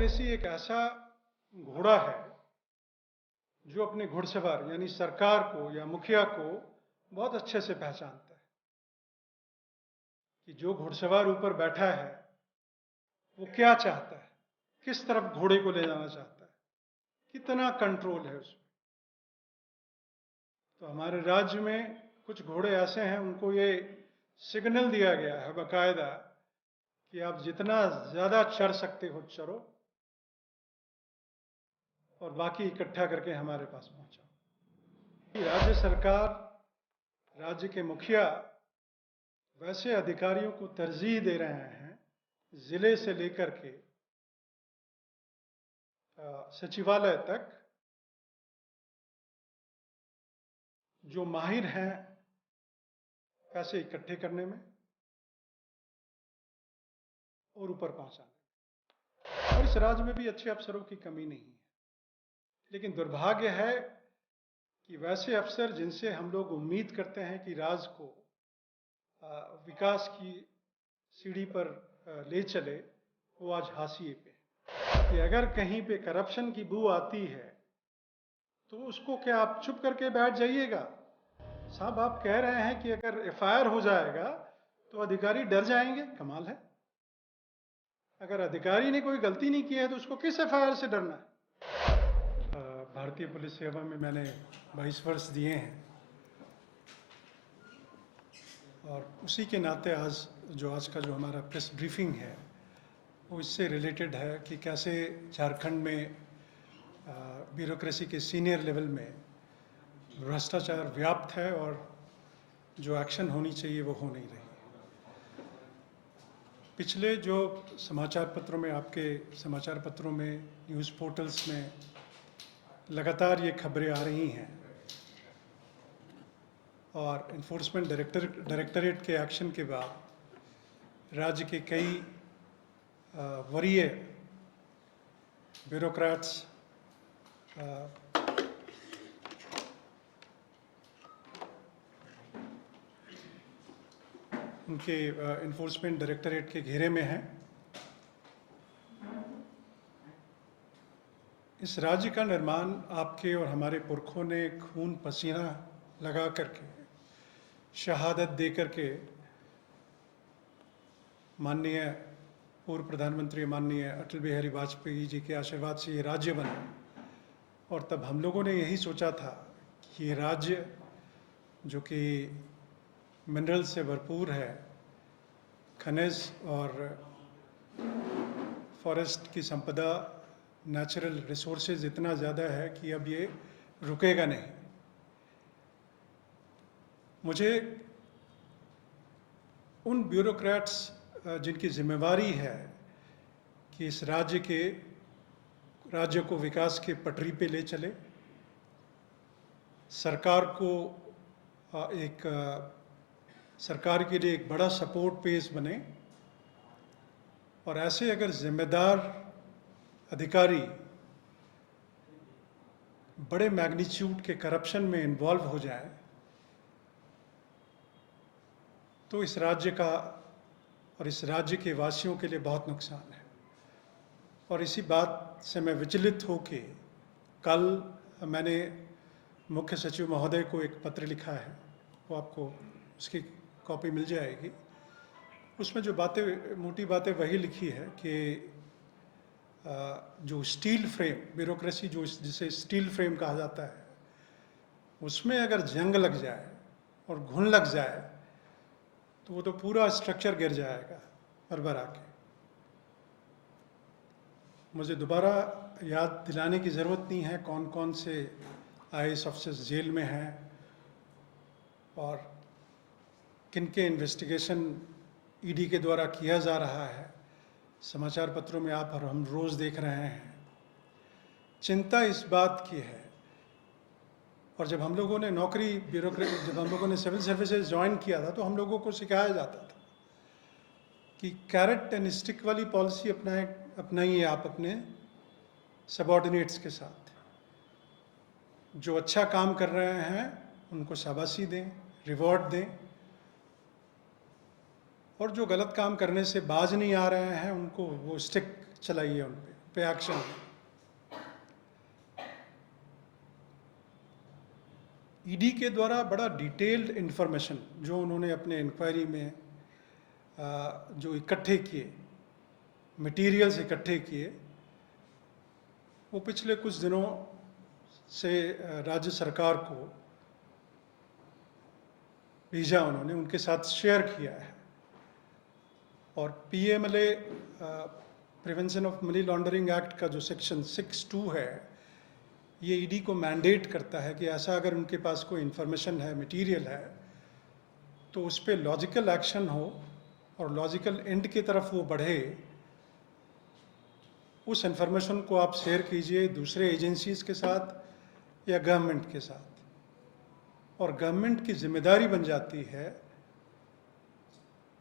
Bureaucracy एक ऐसा घोड़ा है जो अपने घुड़सवार यानी सरकार को या मुखिया को बहुत अच्छे से पहचानता है कि जो घुड़सवार ऊपर बैठा है वो क्या चाहता है, किस तरफ घोड़े को ले जाना चाहता है, कितना कंट्रोल है उसमें। तो हमारे राज्य में कुछ घोड़े ऐसे हैं, उनको ये सिग्नल दिया गया है बाकायदा कि आप जितना ज्यादा चढ़ सकते हो चढ़ो और बाकी इकट्ठा करके हमारे पास पहुंचाओ। राज्य सरकार, राज्य के मुखिया वैसे अधिकारियों को तरजीह दे रहे हैं, जिले से लेकर के सचिवालय तक, जो माहिर हैं पैसे इकट्ठे करने में और ऊपर पहुंचाने में। और इस राज्य में भी अच्छे अफसरों की कमी नहीं है, लेकिन दुर्भाग्य है कि वैसे अफसर जिनसे हम लोग उम्मीद करते हैं कि राज्य को विकास की सीढ़ी पर ले चले, वो आज हाशिए पे। कि अगर कहीं पे करप्शन की बू आती है तो उसको क्या आप चुप करके बैठ जाइएगा? साहब, आप कह रहे हैं कि अगर एफआईआर हो जाएगा तो अधिकारी डर जाएंगे? कमाल है। अगर अधिकारी ने कोई गलती नहीं की है तो उसको किस एफआईआर से डरना है? भारतीय पुलिस सेवा में मैंने 22 वर्ष दिए हैं और उसी के नाते आज का जो हमारा प्रेस ब्रीफिंग है वो इससे रिलेटेड है कि कैसे झारखंड में ब्यूरोक्रेसी के सीनियर लेवल में भ्रष्टाचार व्याप्त है और जो एक्शन होनी चाहिए वो हो नहीं रही। पिछले जो समाचार पत्रों में, आपके समाचार पत्रों में, न्यूज़ पोर्टल्स में लगातार ये खबरें आ रही हैं और इन्फोर्समेंट डायरेक्टरेट के एक्शन के बाद राज्य के कई वरीय ब्यूरोक्रेट्स उनके इन्फोर्समेंट डायरेक्टरेट के घेरे में हैं। इस राज्य का निर्माण आपके और हमारे पुरखों ने खून पसीना लगा करके, शहादत दे करके, माननीय पूर्व प्रधानमंत्री माननीय अटल बिहारी वाजपेयी जी के आशीर्वाद से ये राज्य बना। और तब हम लोगों ने यही सोचा था कि ये राज्य जो कि मिनरल से भरपूर है, खनिज और फॉरेस्ट की संपदा, नेचुरल रिसोर्सेज इतना ज़्यादा है कि अब ये रुकेगा नहीं। मुझे उन ब्यूरोक्रेट्स जिनकी जिम्मेवारी है कि इस राज्य को विकास के पटरी पे ले चले, सरकार के लिए एक बड़ा सपोर्ट पेश बने, और ऐसे अगर जिम्मेदार अधिकारी बड़े मैग्नीट्यूड के करप्शन में इन्वॉल्व हो जाए तो इस राज्य का और इस राज्य के वासियों के लिए बहुत नुकसान है। और इसी बात से मैं विचलित होके कल मैंने मुख्य सचिव महोदय को एक पत्र लिखा है, वो आपको उसकी कॉपी मिल जाएगी। उसमें जो बातें, मोटी बातें वही लिखी है कि जो स्टील फ्रेम ब्यूरोक्रेसी, जो जिसे स्टील फ्रेम कहा जाता है, उसमें अगर जंग लग जाए और घुन लग जाए तो वो तो पूरा स्ट्रक्चर गिर जाएगा भरभरा के। मुझे दोबारा याद दिलाने की ज़रूरत नहीं है कौन कौन से IAS अफसर्स जेल में हैं और किनके इन्वेस्टिगेशन ED के द्वारा किया जा रहा है। समाचार पत्रों में आप और हम रोज़ देख रहे हैं। चिंता इस बात की है, और जब हम लोगों ने जब हम लोगों ने सिविल सर्विसेज ज्वाइन किया था तो हम लोगों को सिखाया जाता था कि कैरेट एंड स्टिक वाली पॉलिसी अपनाइए आप अपने सबॉर्डिनेट्स के साथ। जो अच्छा काम कर रहे हैं उनको शाबाशी दें, रिवॉर्ड दें, और जो गलत काम करने से बाज नहीं आ रहे हैं उनको वो स्टिक चलाइए उन पे। पे एक्शन है। ईडी के द्वारा बड़ा डिटेल्ड इंफॉर्मेशन जो उन्होंने अपने इंक्वायरी में जो इकट्ठे किए, मटेरियल्स इकट्ठे किए, वो पिछले कुछ दिनों से राज्य सरकार को भेजा, उन्होंने उनके साथ शेयर किया है। और PMLA prevention of money laundering act का जो सेक्शन 6(2) है, ये ईडी को मैंडेट करता है कि ऐसा अगर उनके पास कोई इन्फॉर्मेशन है, मटेरियल है, तो उस पर लॉजिकल एक्शन हो और लॉजिकल एंड की तरफ वो बढ़े। उस इन्फॉर्मेशन को आप शेयर कीजिए दूसरे एजेंसीज के साथ या गवर्नमेंट के साथ, और गवर्नमेंट की जिम्मेदारी बन जाती है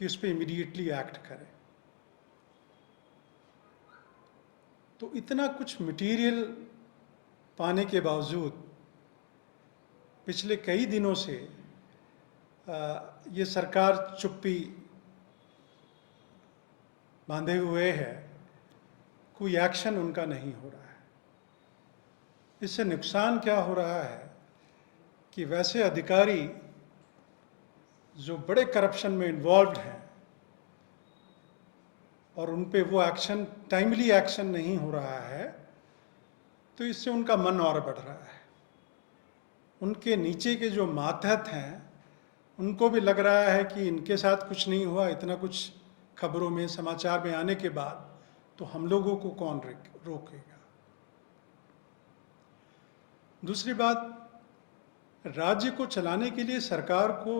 कि उस पर इमीडिएटली एक्ट करे। तो इतना कुछ मटेरियल पाने के बावजूद पिछले कई दिनों से ये सरकार चुप्पी बांधे हुए है, कोई एक्शन उनका नहीं हो रहा है। इससे नुकसान क्या हो रहा है कि वैसे अधिकारी जो बड़े करप्शन में इन्वॉल्व हैं और उन पे वो एक्शन, टाइमली एक्शन नहीं हो रहा है, तो इससे उनका मन और बढ़ रहा है। उनके नीचे के जो मातहत हैं उनको भी लग रहा है कि इनके साथ कुछ नहीं हुआ, इतना कुछ खबरों में, समाचार में आने के बाद तो हम लोगों को कौन रोकेगा। दूसरी बात, राज्य को चलाने के लिए सरकार को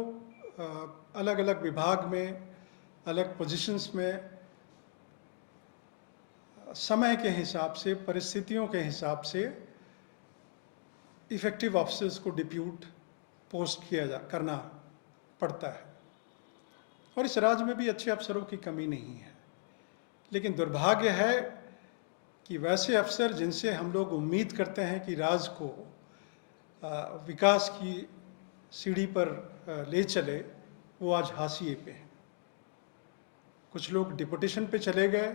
अलग अलग विभाग में, अलग पोजीशंस में समय के हिसाब से, परिस्थितियों के हिसाब से इफेक्टिव ऑफिसर्स को डिप्यूट पोस्ट करना पड़ता है। और इस राज्य में भी अच्छे अफसरों की कमी नहीं है, लेकिन दुर्भाग्य है कि वैसे अफसर जिनसे हम लोग उम्मीद करते हैं कि राज्य को विकास की सीढ़ी पर ले चले, वो आज हाशिए पे हैं। कुछ लोग डिपुटेशन पे चले गए,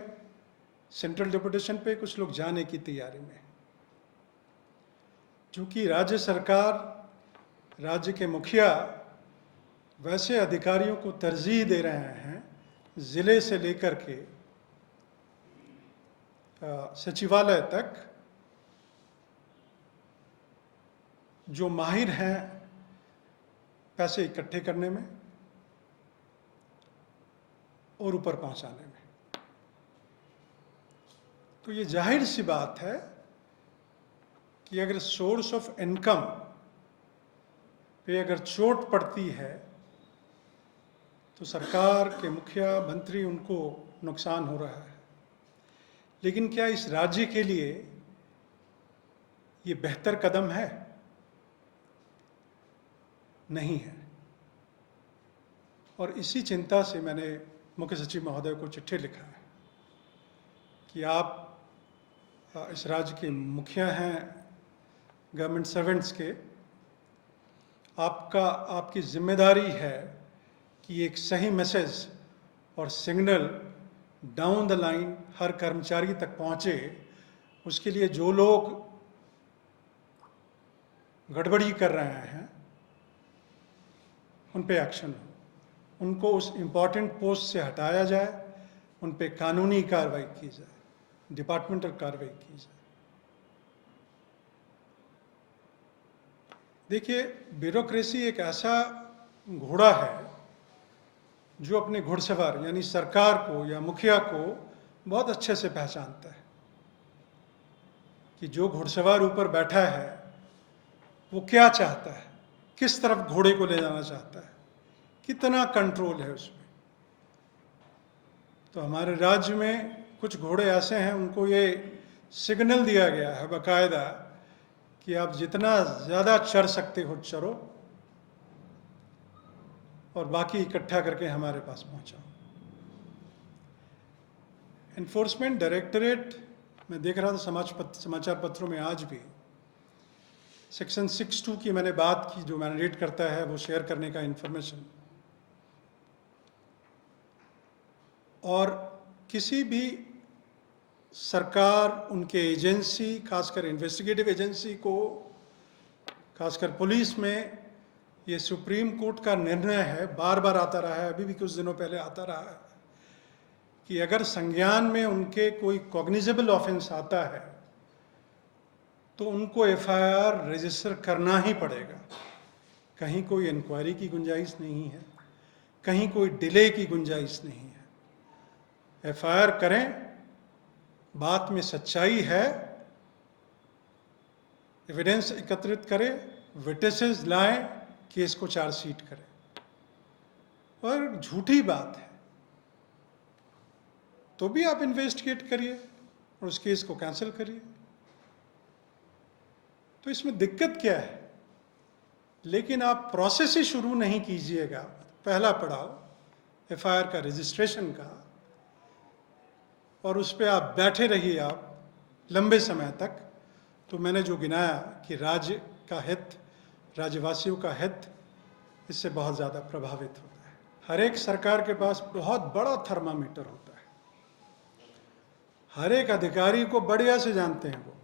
सेंट्रल डिपुटेशन पे, कुछ लोग जाने की तैयारी में। चूँकि राज्य सरकार, राज्य के मुखिया वैसे अधिकारियों को तरजीह दे रहे हैं, ज़िले से लेकर के सचिवालय तक, जो माहिर हैं पैसे इकट्ठे करने में और ऊपर पहुंचाने में। तो ये जाहिर सी बात है कि अगर सोर्स ऑफ इनकम पे अगर चोट पड़ती है तो सरकार के मुखिया, मंत्री, उनको नुकसान हो रहा है। लेकिन क्या इस राज्य के लिए ये बेहतर कदम है? नहीं है। और इसी चिंता से मैंने मुख्य सचिव महोदय को चिट्ठी लिखा है कि आप इस राज्य के मुखिया हैं, गवर्नमेंट सर्वेंट्स के, आपकी जिम्मेदारी है कि एक सही मैसेज और सिग्नल डाउन द लाइन हर कर्मचारी तक पहुंचे। उसके लिए जो लोग गड़बड़ी कर रहे हैं उन पे एक्शन हो, उनको उस इम्पॉर्टेंट पोस्ट से हटाया जाए, उन पे कानूनी कार्रवाई की जाए, डिपार्टमेंटल कार्रवाई की जाए। देखिए, ब्यूरोक्रेसी एक ऐसा घोड़ा है जो अपने घुड़सवार यानी सरकार को या मुखिया को बहुत अच्छे से पहचानता है कि जो घुड़सवार ऊपर बैठा है वो क्या चाहता है, किस तरफ घोड़े को ले जाना चाहता है, कितना कंट्रोल है उसमें। तो हमारे राज्य में कुछ घोड़े ऐसे हैं, उनको ये सिग्नल दिया गया है बाकायदा कि आप जितना ज़्यादा चर सकते हो चरो और बाकी इकट्ठा करके हमारे पास पहुंचाओ। एनफोर्समेंट डायरेक्टरेट, मैं देख रहा था समाचार पत्रों में आज भी, सेक्शन 6(2) की मैंने बात की, जो मैंडेट करता है वो शेयर करने का इंफॉर्मेशन, और किसी भी सरकार, उनके एजेंसी, खासकर इन्वेस्टिगेटिव एजेंसी को, खासकर पुलिस में, ये सुप्रीम कोर्ट का निर्णय है, बार बार आता रहा है, अभी भी कुछ दिनों पहले आता रहा है, कि अगर संज्ञान में उनके कोई कॉग्निजेबल ऑफेंस आता है तो उनको एफआईआर रजिस्टर करना ही पड़ेगा। कहीं कोई इंक्वायरी की गुंजाइश नहीं है, कहीं कोई डिले की गुंजाइश नहीं है। एफआईआर करें, बात में सच्चाई है, एविडेंस एकत्रित करें, विटनेसेस लाएं, केस को चार्जशीट करें। और झूठी बात है तो भी आप इन्वेस्टिगेट करिए और उस केस को कैंसिल करिए। तो इसमें दिक्कत क्या है? लेकिन आप प्रोसेस ही शुरू नहीं कीजिएगा। पहला पड़ाव एफआईआर का रजिस्ट्रेशन का, और उस पर आप बैठे रहिए आप लंबे समय तक, तो मैंने जो गिनाया कि राज्य का हित, राज्यवासियों का हित इससे बहुत ज़्यादा प्रभावित होता है। हर एक सरकार के पास बहुत बड़ा थर्मामीटर होता है, हर एक अधिकारी को बढ़िया से जानते हैं वो,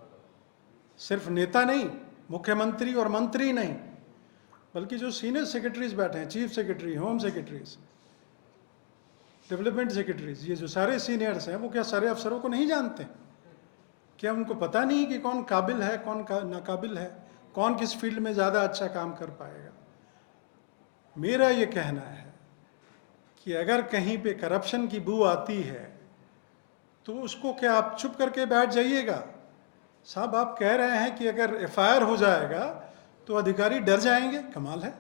सिर्फ नेता नहीं, मुख्यमंत्री और मंत्री नहीं, बल्कि जो सीनियर सेक्रेटरीज बैठे हैं, chief secretary, home secretaries, development secretaries, ये जो सारे सीनियर्स हैं, वो क्या सारे अफसरों को नहीं जानते? क्या उनको पता नहीं कि कौन काबिल है, कौन नाकाबिल है, कौन किस फील्ड में ज़्यादा अच्छा काम कर पाएगा? मेरा ये कहना है कि अगर कहीं पे करप्शन की बू आती है तो उसको क्या आप चुप करके बैठ जाइएगा? साहब, आप कह रहे हैं कि अगर एफआईआर हो जाएगा तो अधिकारी डर जाएंगे? कमाल है।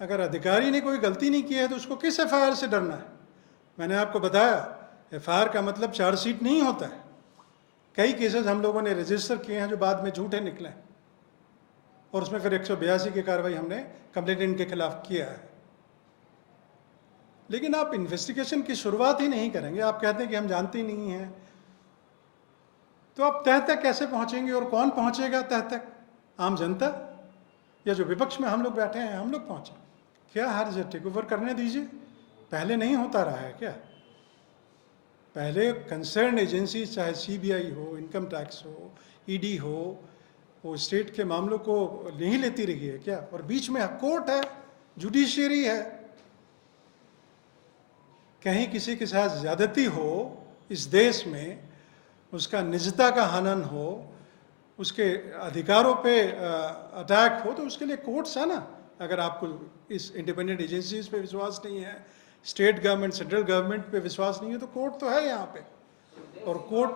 अगर अधिकारी ने कोई गलती नहीं की है तो उसको किस एफआईआर से डरना है? मैंने आपको बताया, एफआईआर का मतलब चार्जशीट नहीं होता है। कई केसेस हम लोगों ने रजिस्टर किए हैं जो बाद में झूठे निकले, और उसमें फिर 182 की कार्रवाई हमने कंप्लेनेंट के खिलाफ किया है। लेकिन आप इन्वेस्टिगेशन की शुरुआत ही नहीं करेंगे, आप कहते हैं कि हम जानते ही नहीं हैं, तो आप तह तक कैसे पहुंचेंगे? और कौन पहुंचेगा तह तक? आम जनता या जो विपक्ष में हम लोग बैठे हैं, हम लोग पहुंचे? क्या हर्ज है? टेक ओवर करने दीजिए। पहले नहीं होता रहा है क्या? पहले कंसर्न एजेंसी, चाहे सीबीआई हो, इनकम टैक्स हो, ईडी हो, वो स्टेट के मामलों को नहीं लेती रही है क्या? और बीच में कोर्ट है, जुडिशियरी है। कहीं किसी के साथ ज्यादती हो इस देश में, उसका निजता का हनन हो, उसके अधिकारों पे अटैक हो, तो उसके लिए कोर्ट्स है ना। अगर आपको इस इंडिपेंडेंट एजेंसीज पे विश्वास नहीं है, स्टेट गवर्नमेंट, सेंट्रल गवर्नमेंट पे विश्वास नहीं है, तो कोर्ट तो है यहाँ पे। और कोर्ट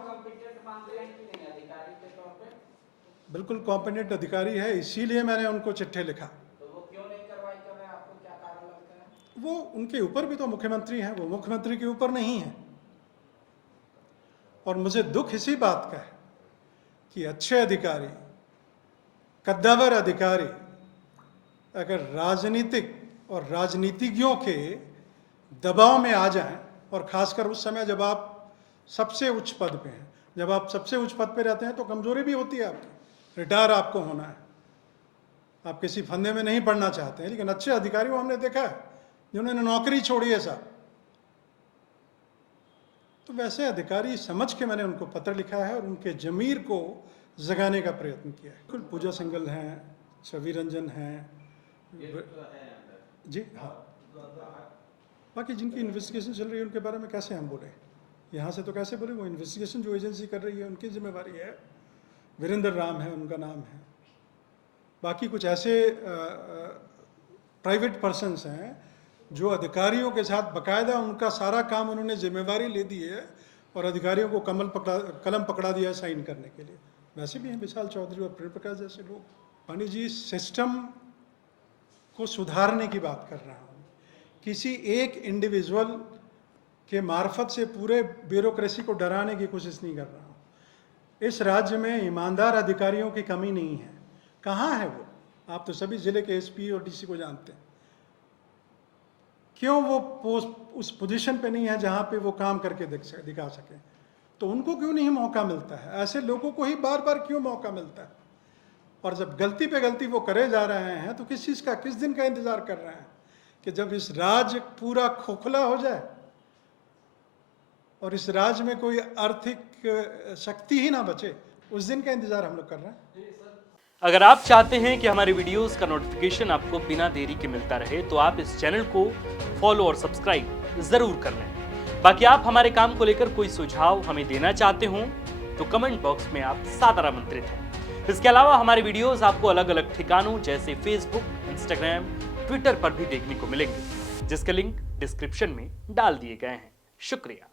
बिल्कुल कॉम्पिटेंट अधिकारी है, इसीलिए मैंने उनको चिट्ठी लिखा। तो वो क्यों नहीं कार्रवाई कर रहे हैं? आपको क्या कारण लगता है? वो उनके ऊपर भी तो मुख्यमंत्री हैं, वो मुख्यमंत्री के ऊपर नहीं है। और मुझे दुख इसी बात का है कि अच्छे अधिकारी, कद्दावर अधिकारी अगर राजनीतिक और राजनीतिज्ञों के दबाव में आ जाएं, और खासकर उस समय जब आप सबसे उच्च पद पे हैं, जब आप सबसे उच्च पद पे रहते हैं तो कमजोरी भी होती है आपकी, रिटायर आपको होना है, आप किसी फंदे में नहीं पड़ना चाहते हैं। लेकिन अच्छे अधिकारी को हमने देखा है जिन्होंने नौकरी छोड़ी है साहब। तो वैसे अधिकारी समझ के मैंने उनको पत्र लिखा है और उनके जमीर को जगाने का प्रयत्न किया है। बिल्कुल, पूजा सिंघल हैं, छवि रंजन हैं, जी हाँ। बाकी जिनकी इन्वेस्टिगेशन चल रही है उनके बारे में कैसे हम बोले? यहाँ से तो कैसे बोले? वो इन्वेस्टिगेशन जो एजेंसी कर रही है उनकी जिम्मेवारी है। वीरेंद्र राम है, उनका नाम है। बाकी कुछ ऐसे प्राइवेट पर्सन्स हैं जो अधिकारियों के साथ बाकायदा उनका सारा काम उन्होंने जिम्मेवारी ले दी है और अधिकारियों को कलम पकड़ा दिया है साइन करने के लिए। वैसे भी हैं विशाल चौधरी और प्रेम प्रकाश जैसे लोग। पांडे जी, सिस्टम को सुधारने की बात कर रहा हूँ, किसी एक इंडिविजुअल के मार्फत से पूरे ब्यूरोक्रेसी को डराने की कोशिश नहीं कर रहा हूँ। इस राज्य में ईमानदार अधिकारियों की कमी नहीं है। कहाँ है वो? आप तो सभी जिले के एसपी और डीसी को जानते हैं। क्यों वो पोस्ट उस पोजीशन पे नहीं है जहाँ पे वो काम करके दिखा सके? तो उनको क्यों नहीं मौका मिलता है? ऐसे लोगों को ही बार बार क्यों मौका मिलता है? और जब गलती पे गलती वो करे जा रहे हैं तो किस चीज़ का, किस दिन का इंतजार कर रहे हैं कि जब इस राज्य पूरा खोखला हो जाए और इस राज्य में कोई आर्थिक शक्ति ही ना बचे, उस दिन का इंतजार हम लोग कर रहे हैं। अगर आप चाहते हैं कि हमारे वीडियोस का नोटिफिकेशन आपको बिना देरी के मिलता रहे तो आप इस चैनल को फॉलो और सब्सक्राइब जरूर कर लें। बाकी आप हमारे काम को लेकर कोई सुझाव हमें देना चाहते हो तो कमेंट बॉक्स में आप सादर आमंत्रित हैं। इसके अलावा हमारे वीडियोस आपको अलग अलग ठिकानों जैसे फेसबुक, इंस्टाग्राम, ट्विटर पर भी देखने को मिलेंगे, जिसके लिंक डिस्क्रिप्शन में डाल दिए गए हैं। शुक्रिया।